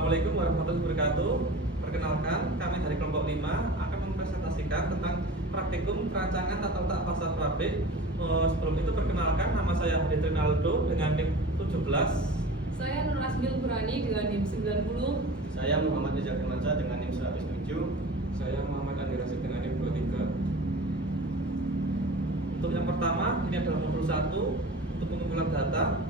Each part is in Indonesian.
Assalamualaikum warahmatullahi wabarakatuh. Perkenalkan, kami dari kelompok 5 akan mempresentasikan tentang praktikum perancangan tata letak fasad pabrik. Sebelum itu perkenalkan, nama saya Hadi Rinaldo dengan NIM 17. Saya Nur Asmil Burani dengan NIM 90. Saya Muhammad Rizal Firmansyah dengan NIM 107. Saya Muhammad Andi Rasid dengan NIM 23. Untuk yang pertama, ini adalah modul 1 untuk pengumpulan data.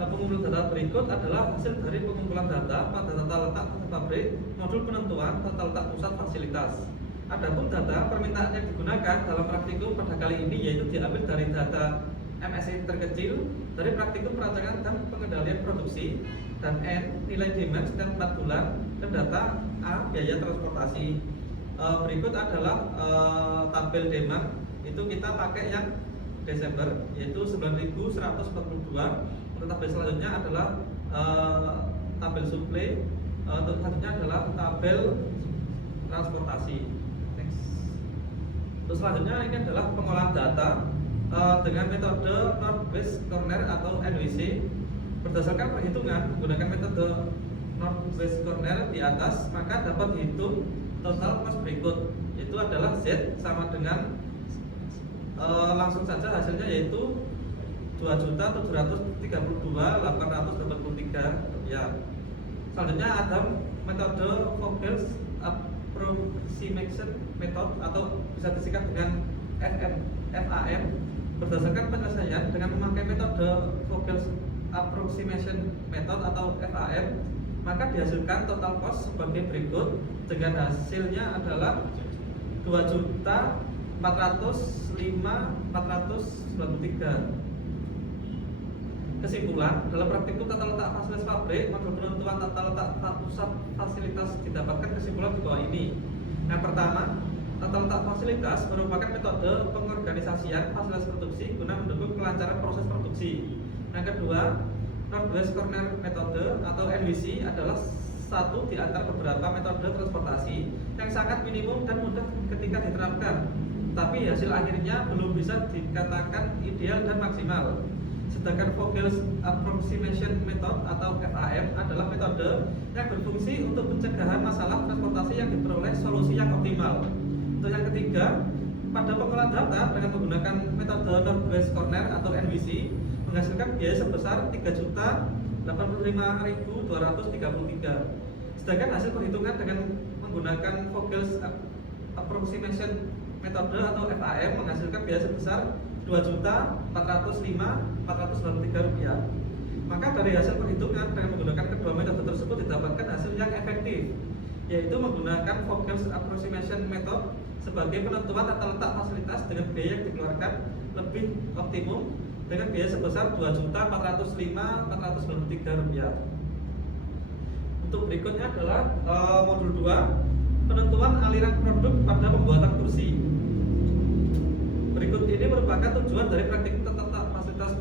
Pengumpulan data berikut adalah hasil dari pengumpulan data pada tata letak fasad pabrik, modul penentuan tata letak pusat fasilitas. Adapun data permintaan yang digunakan dalam praktikum pada kali ini yaitu diambil dari data MSI terkecil, dari praktikum perancangan dan pengendalian produksi, dan N nilai demand setiap 4 bulan, dan data A biaya transportasi. Berikut adalah tabel demand, itu kita pakai yang Desember yaitu 9.142. Untuk tabel selanjutnya adalah tabel suplai. Untuk selanjutnya adalah tabel transportasi. Next. Untuk selanjutnya ini adalah pengolahan data dengan metode Northwest Corner atau NWC. Berdasarkan perhitungan menggunakan metode Northwest Corner di atas, maka dapat dihitung total cost berikut. Itu adalah Z sama dengan langsung saja hasilnya yaitu 2.732.883 rupiah. Selanjutnya ada metode Vogels Approximation Method atau bisa disingkat dengan FAM. Berdasarkan penyelesaian dengan memakai metode Vogels Approximation Method atau FAM, maka dihasilkan total cost sebagai berikut, dengan hasilnya adalah 2.405.493. Kesimpulan, dalam praktikum tata letak fasilitas pabrik, modul penentuan tata letak pusat fasilitas didapatkan kesimpulan di bawah ini. Yang pertama, tata letak fasilitas merupakan metode pengorganisasian fasilitas produksi guna mendukung kelancaran proses produksi. Yang kedua, Northwest Corner Method atau NWC adalah satu di antara beberapa metode transportasi yang sangat minimum dan mudah ketika diterapkan, tapi hasil akhirnya belum bisa dikatakan ideal dan maksimal. Sedangkan Vogels Approximation Method atau FAM adalah metode yang berfungsi untuk pencegahan masalah transportasi yang diperoleh solusi yang optimal. Untuk yang ketiga, pada pengolahan data dengan menggunakan metode Northwest Corner atau NWC menghasilkan biaya sebesar 3.085.233. Sedangkan hasil perhitungan dengan menggunakan Vogels Approximation Method atau FAM menghasilkan biaya sebesar 2.405.493 rupiah. Maka dari hasil perhitungan dengan menggunakan kedua metode tersebut didapatkan hasil yang efektif, yaitu menggunakan Vogels Approximation Method sebagai penentuan tata letak fasilitas dengan biaya yang dikeluarkan lebih optimum dengan biaya sebesar 2.405.493 rupiah. Untuk berikutnya adalah modul 2, penentuan aliran produk pada pembuatan kursi. Berikut ini merupakan tujuan dari praktikum tata letak fasilitas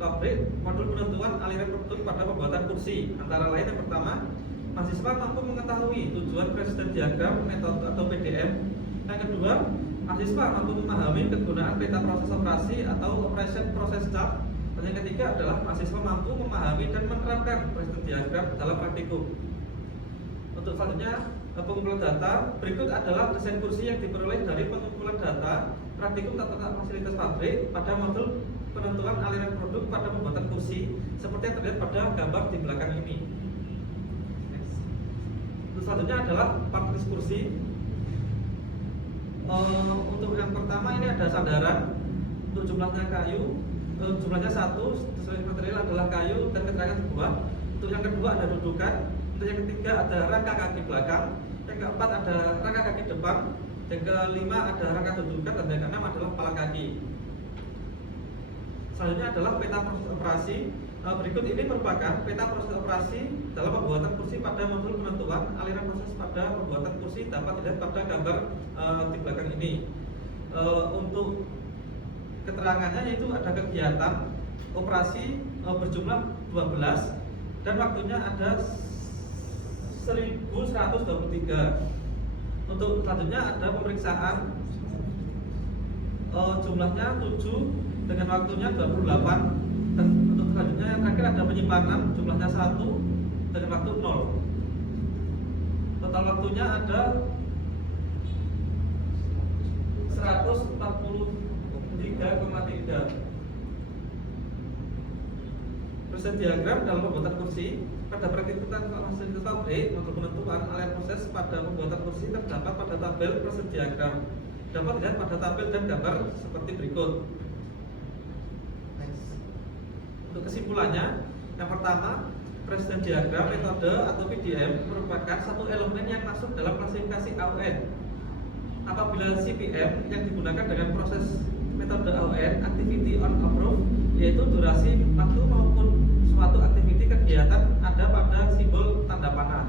pabrik, modul penentuan aliran produk pada pembuatan kursi. Antara lain yang pertama, mahasiswa mampu mengetahui tujuan presiden diagram metode atau PDM. Yang kedua, mahasiswa mampu memahami kegunaan peta proses operasi atau operation process chart. Dan yang ketiga adalah mahasiswa mampu memahami dan menerapkan presiden diagram dalam praktikum. Untuk selanjutnya, pengumpulan data. Berikut adalah desain kursi yang diperoleh dari pengumpulan data praktikum tata letak fasilitas pabrik pada modul penentuan aliran produk pada pembuatan kursi seperti yang terlihat pada gambar di belakang ini. Next. Untuk selanjutnya adalah part-list kursi. Untuk yang pertama ini ada sandaran. Untuk jumlahnya kayu, jumlahnya 1, sesuai material adalah kayu dan keterangan sebuah. Untuk yang kedua ada dudukan. Untuk yang ketiga ada rangka kaki belakang. Yang keempat ada rangka kaki depan. Yang kelima ada rangka dudukan, dan yang keenam adalah kepala kaki. Selanjutnya adalah peta proses operasi. Berikut ini merupakan peta proses operasi dalam pembuatan kursi pada modul penentuan aliran proses pada pembuatan kursi dapat dilihat pada gambar di belakang ini. Untuk keterangannya yaitu ada kegiatan operasi berjumlah 12 dan waktunya ada 1123. Untuk selanjutnya ada pemeriksaan, jumlahnya 7 dengan waktunya 28. Dan untuk selanjutnya yang terakhir ada penyimpanan, jumlahnya 1 dengan waktu 0. waktunya ada 143,3. Proses diagram dalam pembuatan kursi. Pada praktik fasilitas pabrik, modul penentuan aliran proses pada pembuatan kursi terdapat pada tabel proses diagram. Dapat dilihat pada tabel dan gambar seperti berikut. Next. Untuk kesimpulannya, yang pertama, proses diagram metode atau PDM merupakan satu elemen yang masuk dalam klasifikasi AUN. Apabila CPM yang digunakan dengan proses metode AUN, activity on approve, yaitu durasi waktu maupun suatu aktiviti kegiatan ada pada simbol tanda panah.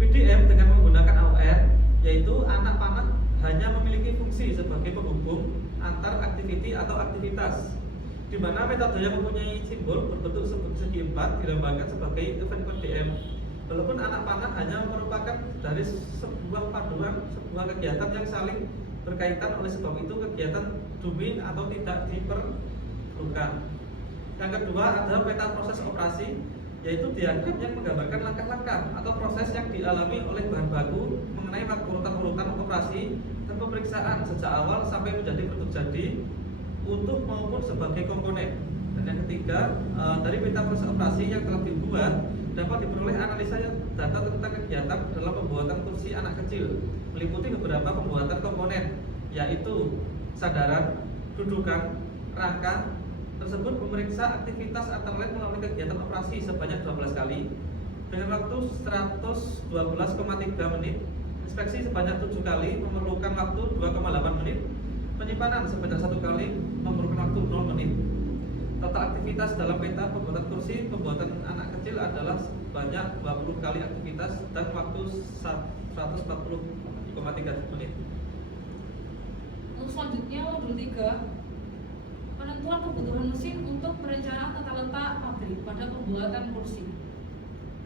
PDM dengan menggunakan AUN, yaitu anak panah hanya memiliki fungsi sebagai penghubung antar aktiviti atau aktivitas, di mana metode yang mempunyai simbol berbentuk segi empat dilambangkan sebagai event PDM. Walaupun anak panah hanya merupakan dari sebuah paduan sebuah kegiatan yang saling berkaitan, oleh sebab itu kegiatan domain atau tidak diperlukan. Yang kedua ada peta proses operasi, yaitu diagram yang menggambarkan langkah-langkah atau proses yang dialami oleh bahan baku mengenai urutan-urutan operasi dan pemeriksaan sejak awal sampai menjadi produk jadi, utuh maupun sebagai komponen. Dan yang ketiga, dari peta proses operasi yang telah dibuat dapat diperoleh analisa data tentang kegiatan dalam pembuatan kursi anak kecil, meliputi beberapa pembuatan komponen, yaitu sandaran, dudukan, rangka. Tersebut memeriksa aktivitas antara lain melalui kegiatan operasi sebanyak 12 kali dengan waktu 112,3 menit, inspeksi sebanyak 7 kali memerlukan waktu 2,8 menit, penyimpanan sebanyak 1 kali memerlukan waktu 0 menit. Total aktivitas dalam peta pembuatan kursi pembuatan anak kecil adalah sebanyak 20 kali aktivitas dan waktu 140,3 menit. Untuk selanjutnya modul 3, penentuan kebutuhan mesin untuk perencanaan tata letak pabrik pada pembuatan kursi.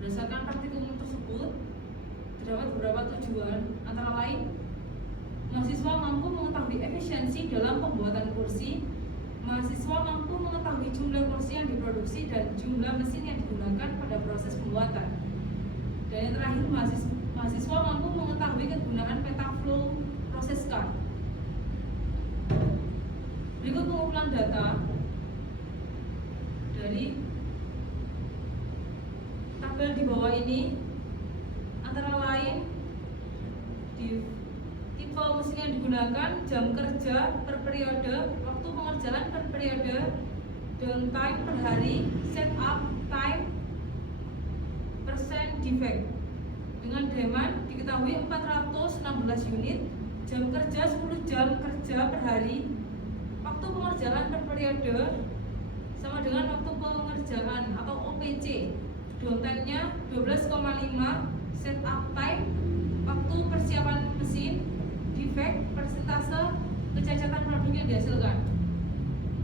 Berdasarkan praktikum tersebut, terdapat beberapa tujuan, antara lain mahasiswa mampu mengetahui efisiensi dalam pembuatan kursi, mahasiswa mampu mengetahui jumlah kursi yang diproduksi dan jumlah mesin yang digunakan pada proses pembuatan. Dan yang terakhir, mahasiswa mampu mengetahui kegunaan peta flow proses card. Berikut pengumpulan data dari tabel di bawah ini, antara lain di tipe mesin yang digunakan, jam kerja per periode, waktu pengerjaan per periode, downtime per hari, setup time, persen defect. Dengan demand diketahui 416 unit, jam kerja 10 jam kerja per hari, waktu pengerjaan per periode sama dengan waktu pengerjaan atau OPC. Downtime-nya 12,5, setup time, waktu persiapan mesin, defect, persentase kecacatan produk yang dihasilkan.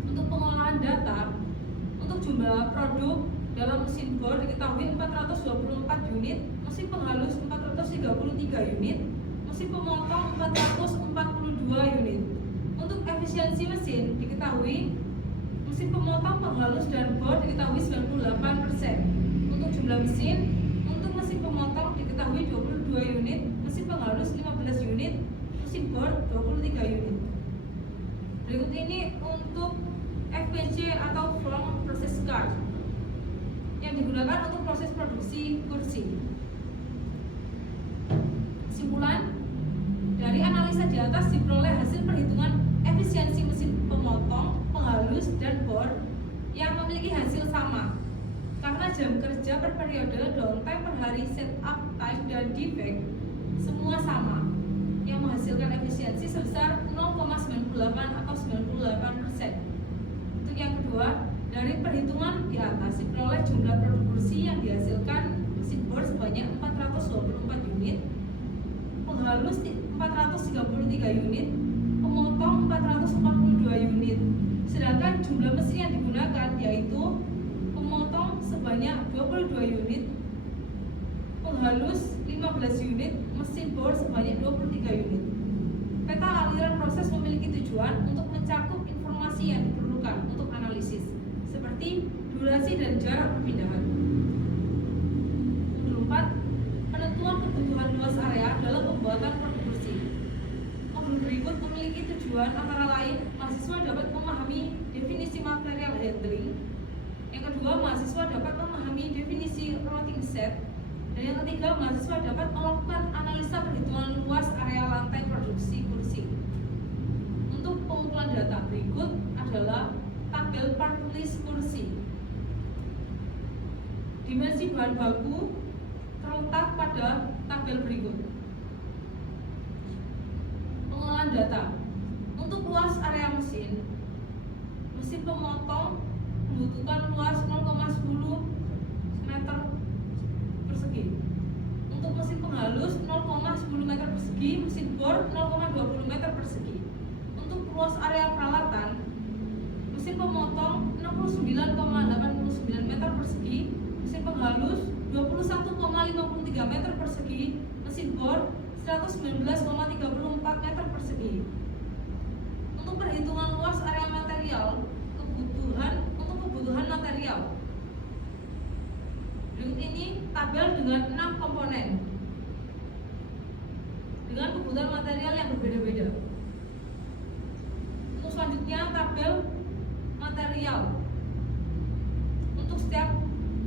Untuk pengolahan data, untuk jumlah produk dalam mesin bor diketahui 424 unit, mesin penghalus 433 unit, mesin pemotong 442 unit. Untuk efisiensi mesin diketahui mesin pemotong, penghalus, dan bor diketahui 98%. Untuk jumlah mesin, untuk mesin pemotong diketahui 22 unit, mesin penghalus 15 unit, mesin bor 23 unit. Berikut ini untuk FPC atau Flow Process Card yang digunakan untuk proses produksi kursi. Kesimpulan dari analisa di atas diperoleh hasil perhitungan efisiensi mesin pemotong, penghalus, dan bor yang memiliki hasil sama karena jam kerja per periode, downtime per hari, setup time, dan defect semua sama, yang menghasilkan efisiensi sebesar 0,98 atau 98%. Untuk yang kedua, dari perhitungan di atas diperoleh jumlah produk kursi yang dihasilkan mesin bor sebanyak 424 unit, penghalus 433 unit, pemotong 442 unit. Sedangkan jumlah mesin yang digunakan yaitu pemotong sebanyak 22 unit, penghalus 15 unit, mesin bor sebanyak 23 unit. Peta aliran proses memiliki tujuan untuk mencakup informasi yang diperlukan untuk analisis, seperti durasi dan jarak perpindahan. Nomor 4, penentuan Penentuan kebutuhan luas area adalah pembuatan produk kursi. Modul berikut memiliki tujuan antara lain mahasiswa dapat memahami definisi material handling. Yang kedua, mahasiswa dapat memahami definisi routing set. Dan yang ketiga, mahasiswa dapat melakukan analisa perhitungan luas area lantai produksi kursi. Untuk pengumpulan data berikut adalah tabel part list kursi. Dimensi bahan baku terletak pada tabel berikut. Pengolahan data. Untuk luas area mesin, mesin pemotong membutuhkan luas 0,10 meter persegi. Untuk mesin penghalus 0,10 meter persegi, mesin bor 0,20 meter persegi. Untuk luas area peralatan, mesin pemotong 69,89 meter persegi, mesin penghalus 21,53 meter persegi, mesin bor 119,34 meter persegi. Untuk perhitungan luas area material, kebutuhan material. Berikut ini tabel dengan 6 komponen dengan kebutuhan material yang berbeda-beda. Untuk selanjutnya tabel material. Untuk setiap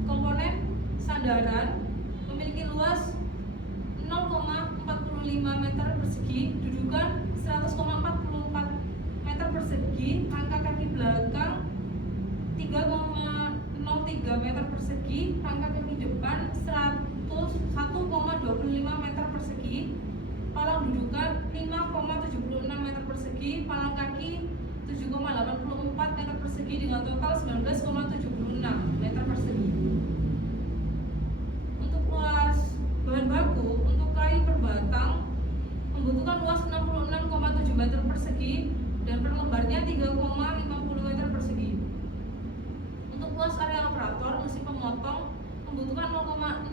komponen sandaran memiliki luas 0,45 meter persegi, dudukan 100,44 meter persegi, rangka kaki belakang 3,03 meter persegi, rangka kaki depan 101,25 meter persegi, palang dudukan 5,76 meter persegi, palang kaki 7,84 meter persegi dengan total 19,76 meter persegi. Untuk luas bahan baku, untuk kayu per batang membutuhkan luas 66,7 meter persegi dan per lembarnya 3,50 meter persegi. Untuk luas area operator, mesin pemotong membutuhkan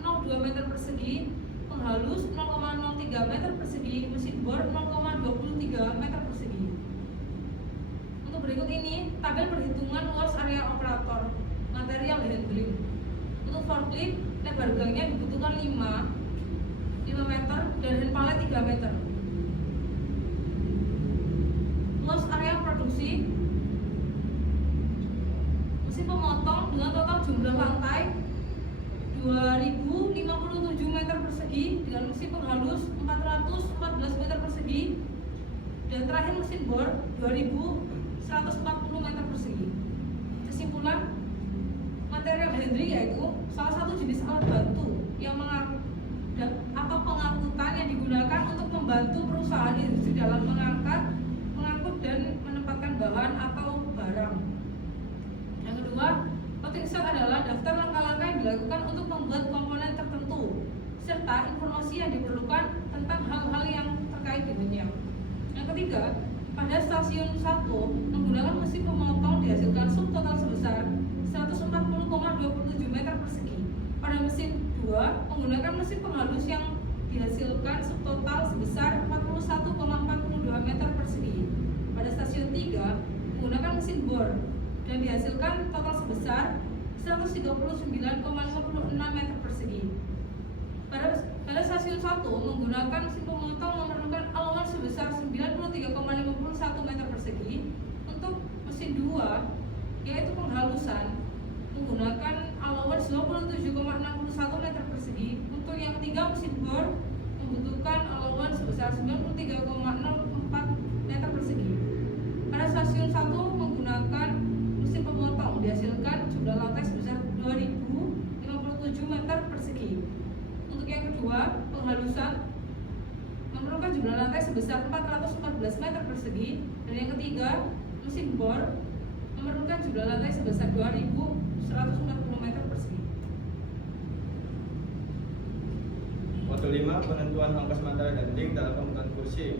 0,02 meter persegi, penghalus 0,03 meter persegi, mesin bor 0,23 meter persegi. Untuk berikut ini tabel perhitungan luas area operator material handling. Untuk forklift, lebar gangnya dibutuhkan 5 meter dan palet 3 meter. Luas area produksi, mesin pemotong dengan total jumlah lantai 2057 meter persegi dengan mesin penghalus 414 meter persegi dan terakhir mesin bor 2140 meter persegi. Kesimpulan, material handling yaitu salah satu jenis alat bantu yang atau pengangkutan yang digunakan untuk membantu perusahaan industri dalam mengangkut dan menempatkan bahan atau barang. Yang kedua, routing set adalah daftar langkah-langkah yang dilakukan untuk membuat komponen tertentu serta informasi yang diperlukan tentang hal-hal yang terkait dengannya. Yang ketiga, pada stasiun 1 menggunakan mesin pemotong dihasilkan subtotal sebesar 140,27 meter persegi. Pada mesin 2 menggunakan mesin penghalus yang dihasilkan subtotal sebesar 41,42 meter persegi. Pada stasiun 3 menggunakan mesin bor dan dihasilkan total sebesar 139,56 meter persegi. Pada stasiun 1 menggunakan mesin pemotong memerlukan allowance sebesar 93,51 meter persegi. Untuk mesin 2 yaitu penghalusan menggunakan allowance 27,61 meter persegi. Untuk yang ketiga, mesin bor membutuhkan allowance sebesar 93,04 meter persegi. Pada stasiun 1 menggunakan mesin pemotong dihasilkan jumlah lantai sebesar 2057 meter persegi. Untuk yang kedua, penghalusan memerlukan jumlah lantai sebesar 414 meter persegi. Dan yang ketiga, mesin bor memerlukan jumlah lantai sebesar 2140 meter persegi. Modul 5, penentuan ongkos material handling dalam pembuatan kursi.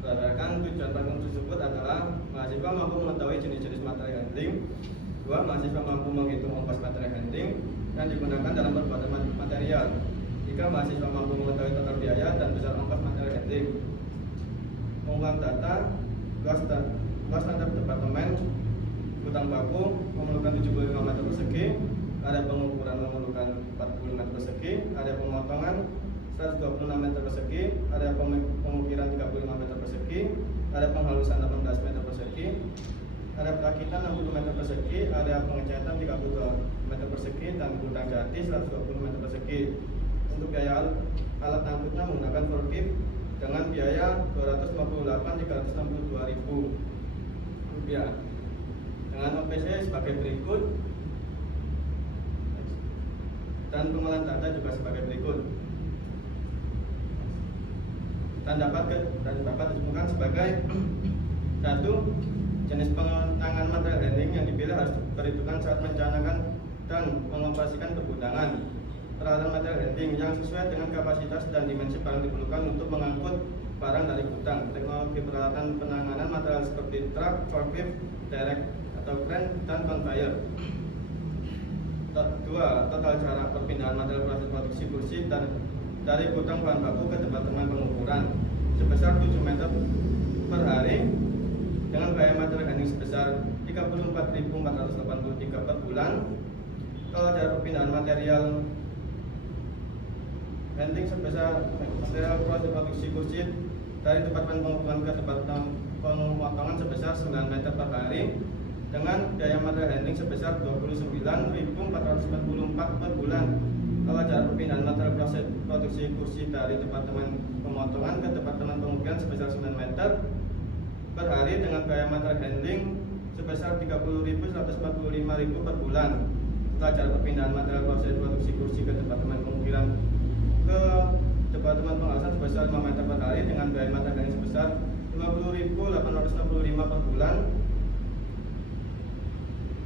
Berdasarkan tujuan bangun tersebut adalah mahasiswa mampu mengetahui jenis-jenis material handling. 2. Mahasiswa mampu menghitung ongkos material handling yang digunakan dalam pembuatan material. 3. Mahasiswa mampu mengetahui total biaya dan besar ongkos material handling. Pengumpulan data, luas standar departemen, hutang baku memerlukan 75 meter persegi, area pengukuran memerlukan 40 meter persegi, area pemotongan 126 meter persegi, area pengukiran 35 meter persegi, area penghalusan 18 meter persegi, area perakitan 60 meter persegi, area pengecatan 32 meter persegi, dan gudang jati 120 meter persegi. Untuk biaya alat angkutnya menggunakan forklift dengan biaya Rp258.362.000 dengan OPC sebagai berikut, dan pengolahan data juga sebagai berikut, dan dapat ditemukan sebagai satu, jenis penanganan material handling yang dipilih harus diperhitungkan saat merencanakan dan mengoperasikan pergudangan. Peralatan material handling yang sesuai dengan kapasitas dan dimensi barang diperlukan untuk mengangkut barang dari gudang. Teknologi peralatan penanganan material seperti truk, forklift, derek atau crane, dan conveyor. 2. Total jarak perpindahan material proses produksi kursi dari gudang bahan baku ke departemen pengukuran sebesar 7 meter per hari dengan biaya material handling sebesar Rp34.483 per bulan. Total jarak perpindahan material handling sebesar material proses produksi kursi dari departemen pengukuran ke departemen pemotongan sebesar 9 meter per hari dengan biaya material handling sebesar Rp29.444 per bulan. Kalau jarak perpindahan material proses produksi kursi dari departemen pemotongan ke departemen pengukiran sebesar 9 meter per hari dengan biaya material handling sebesar Rp30.145.000 per bulan. Kalau jarak perpindahan material proses produksi kursi ke departemen pengukiran ke departemen pengawasan sebesar 5 meter per hari dengan biaya material handling sebesar Rp50.865 per bulan.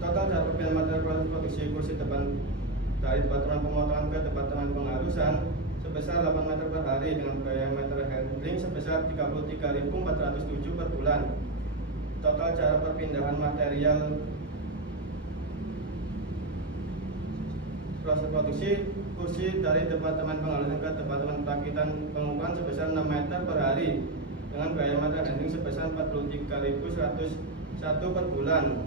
Total jarak perpindahan material proses produksi kursi dari departemen pemotongan ke departemen penghalusan sebesar 8 meter per hari dengan biaya material handling sebesar Rp33.407 per bulan. Total jarak perpindahan material proses produksi kursi dari departemen penghalusan ke departemen perakitan pengukuran sebesar 6 meter per hari dengan biaya material handling sebesar Rp43.101 per bulan.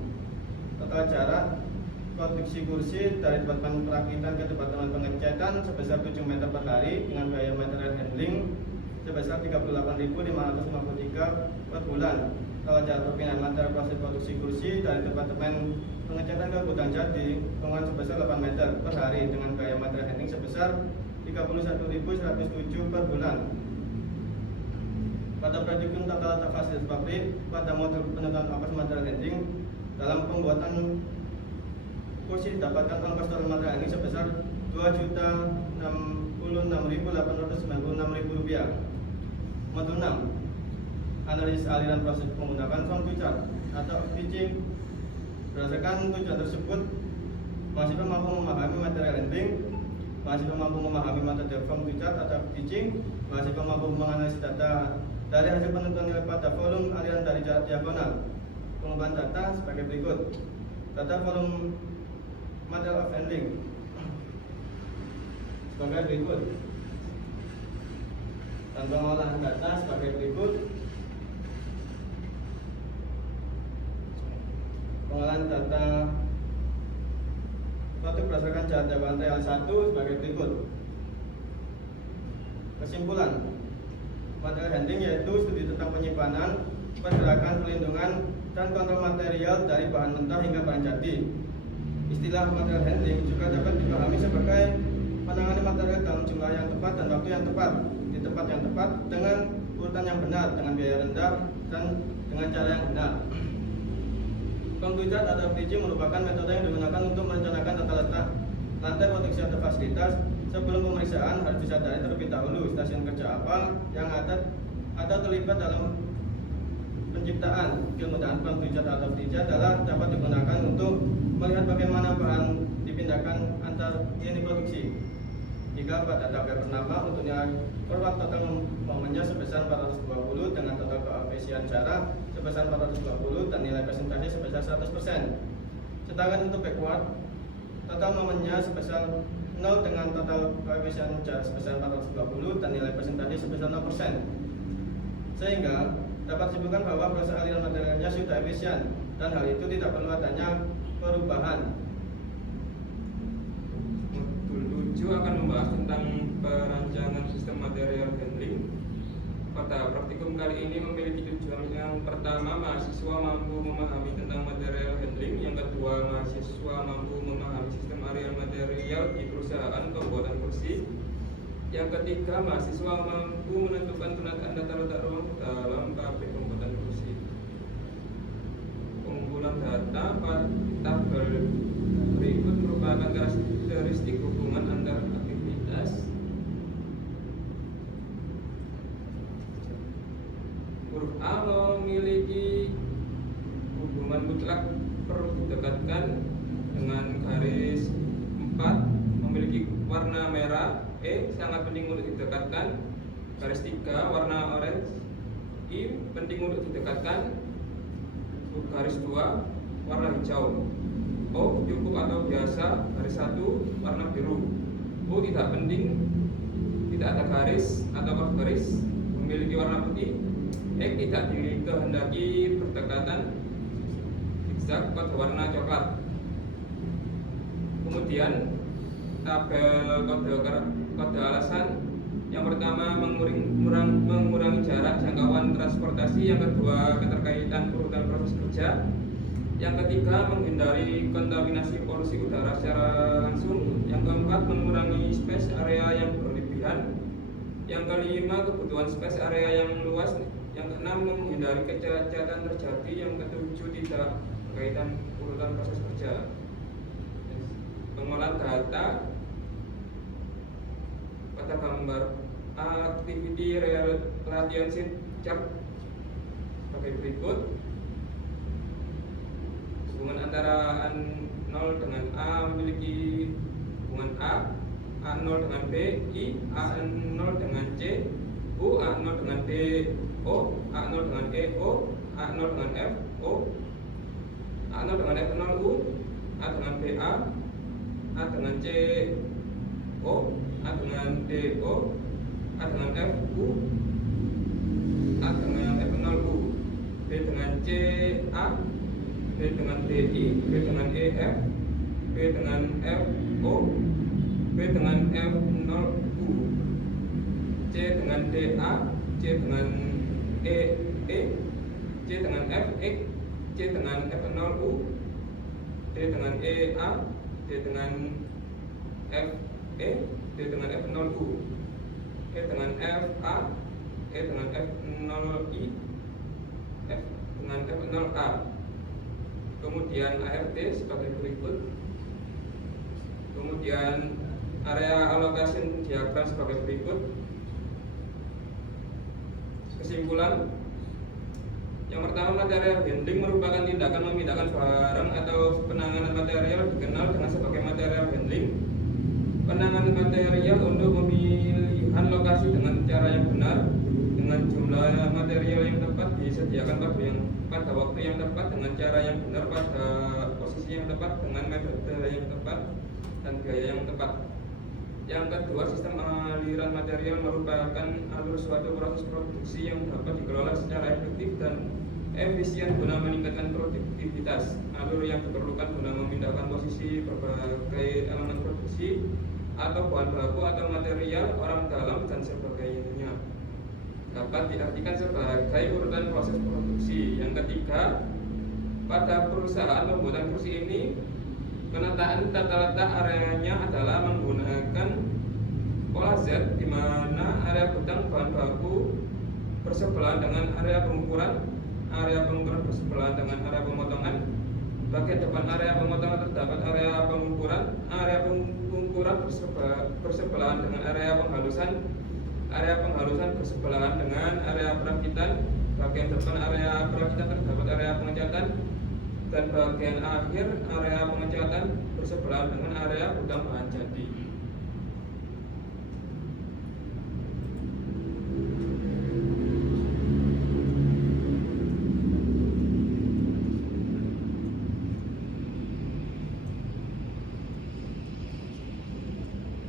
Total jarak produksi kursi dari departemen perakitan ke departemen pengecatan sebesar 7 meter per hari dengan biaya material handling sebesar Rp38.553 per bulan. Total jarak perpindahan material proses produksi kursi dari departemen pengecatan ke gudang jati pengukuran sebesar 8 meter per hari dengan biaya material handling sebesar Rp31.107 per bulan. Pada predikum tata letak fasilitas pabrik pada modul penentuan ongkos material handling dalam pembuatan kursi didapatkan ongkos total material handling sebesar Rp2.066.896.000. Modul 6. Analisis aliran proses menggunakan form chart atau pitching. Berdasarkan tujuan tersebut, mahasiswa mampu memahami material handling, mahasiswa mampu memahami metode form chart atau pitching, mahasiswa mampu menganalisis data dari hasil penentuan nilai pada volume aliran dari jarak diagonal. Pengumpulan data sebagai berikut. Data volume material of handling sebagai berikut, dan pengolahan data sebagai berikut. Pengolahan data produk berdasarkan jarak diagonal real 1 sebagai berikut. Kesimpulan, material handling yaitu studi tentang penyimpanan, pergerakan, perlindungan, dan kontrol material dari bahan mentah hingga bahan jadi. Istilah material handling juga dapat dipahami sebagai penanganan material dalam jumlah yang tepat dan waktu yang tepat, di tempat yang tepat, dengan urutan yang benar, dengan biaya rendah, dan dengan cara yang benar. Penggugat atau pitching merupakan metode yang digunakan untuk merencanakan tata letak lantai produksi atau fasilitas. Sebelum pemeriksaan harus disadari terlebih dahulu stasiun kerja apa yang ada terlibat dalam penciptaan. Kemudahan penggugat atau pitching adalah dapat digunakan untuk melihat bagaimana bahan dipindahkan antar unit produksi. Jika pada tabel bernama untuk nilai forward total momennya sebesar 420 dengan total koefisien jarak sebesar 420 dan nilai presentasi sebesar 100%. Sedangkan untuk backward total momennya sebesar 0 dengan total koefisien jarak sebesar 420 dan nilai presentasi sebesar 0%. Sehingga dapat disebutkan bahwa proses aliran materialnya sudah efisien dan hal itu tidak perlu adanya perubahan. Modul 7 akan membahas tentang perancangan sistem kali ini memiliki tujuan. Yang pertama, mahasiswa mampu memahami tentang material handling. Yang kedua, mahasiswa mampu memahami sistem area material di perusahaan pembuatan kursi. Yang ketiga, mahasiswa mampu menentukan tanda letak ruang dalam pabrik pembuatan kursi. Pengumpulan data pada tabel berikut merupakan karakteristik hubungan antar aktivitas. Huruf A memiliki hubungan mutlak perlu didekatkan dengan garis 4 memiliki warna merah. E sangat penting untuk didekatkan. Garis 3 warna orange. I penting untuk didekatkan. Garis 2 warna hijau. O cukup atau biasa. Garis 1 warna biru. O tidak penting, tidak ada garis atau garis, memiliki warna putih. X tidak dikehendaki berdekatan, zigzag pada warna coklat. Kemudian tabel kode alasan. Yang pertama, mengurangi jarak jangkauan transportasi. Yang kedua, keterkaitan urutan proses kerja. Yang ketiga, menghindari kontaminasi polusi udara secara langsung. Yang keempat, mengurangi space area yang berlebihan. Yang kelima, kebutuhan space area yang luas. Yang keenam, menghindari kecacatan terjadi. Yang ketujuh, tidak berkaitan urutan proses kerja. Pengolahan data pada gambar activity relationship chart sebagai berikut. Hubungan antara A0 dengan A memiliki hubungan A0 dengan B, I, A0 dengan C, U, A0 dengan D, O, A0 dengan E, O, A0 dengan F, O, A0 dengan F0, U, A dengan B, A dengan C, O, A dengan D, O, A dengan F, U, A dengan F0, U, B dengan C, A, B dengan D, I, B dengan E, F, B dengan F, O, B dengan F0, U, C dengan D, A, C dengan E, C dengan F, X, C dengan F0, U, D dengan E, A, D dengan F, E, D dengan F0, U, E dengan F, A, E dengan F0, I, F dengan F0, A. Kemudian ART sebagai berikut. Kemudian area allocation diagram sebagai berikut. Kesimpulan. Yang pertama, material handling merupakan tindakan memindahkan barang atau penanganan material dikenal dengan sebagai material handling. Penanganan material untuk pemilihan lokasi dengan cara yang benar, dengan jumlah material yang tepat disediakan pada waktu yang tepat, dengan cara yang benar, pada posisi yang tepat, dengan metode yang tepat dan biaya yang tepat. Yang kedua, sistem aliran material merupakan alur suatu proses produksi yang dapat dikelola secara efektif dan efisien guna meningkatkan produktivitas. Alur yang diperlukan guna memindahkan posisi berbagai elemen produksi atau bahan baku atau material, orang dalam dan sebagainya. Dapat diartikan sebagai urutan proses produksi. Yang ketiga, pada perusahaan pembuatan kursi ini, penataan tata letak areanya adalah menggunakan pola Z, di mana area gudang bahan baku bersebelahan dengan area pengukuran bersebelahan dengan area pemotongan. Bagian depan area pemotongan terdapat area pengukuran bersebelahan dengan area penghalusan bersebelahan dengan area perakitan. Bagian depan area perakitan terdapat area pengecatan, dan bagian akhir area pengecatan bersebelahan dengan area gudang bahan jadi.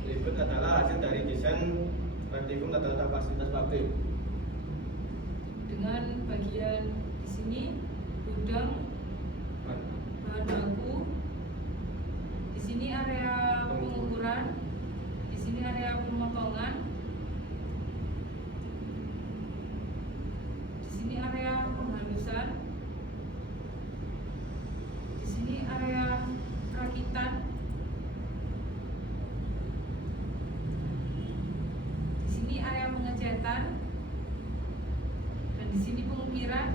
Berikut adalah hasil dari desain praktikum tata letak fasilitas pabrik. Dengan bagian di sini gudang bahan baku, di sini area pengukuran, di sini area pemotongan, sini area penghalusan, di sini area rakitan, di sini area pengecetan, dan di sini pengukiran,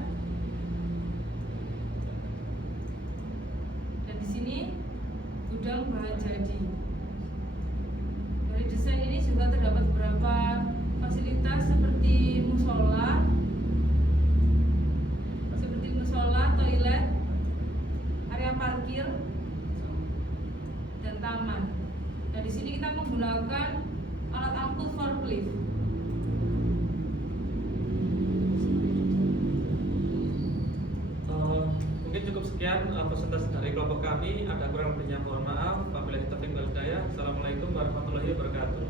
dan di sini gudang bahan jadi. Dari desain ini juga terdapat beberapa fasilitas seperti musola, toilet, area parkir, dan taman. Dan di sini kita menggunakan alat angkut forklift. Mungkin cukup sekian presentasi dari kelompok kami. Ada kurang lebihnya mohon maaf. Wabillahi taufiq wal hidayah. Assalamualaikum warahmatullahi wabarakatuh.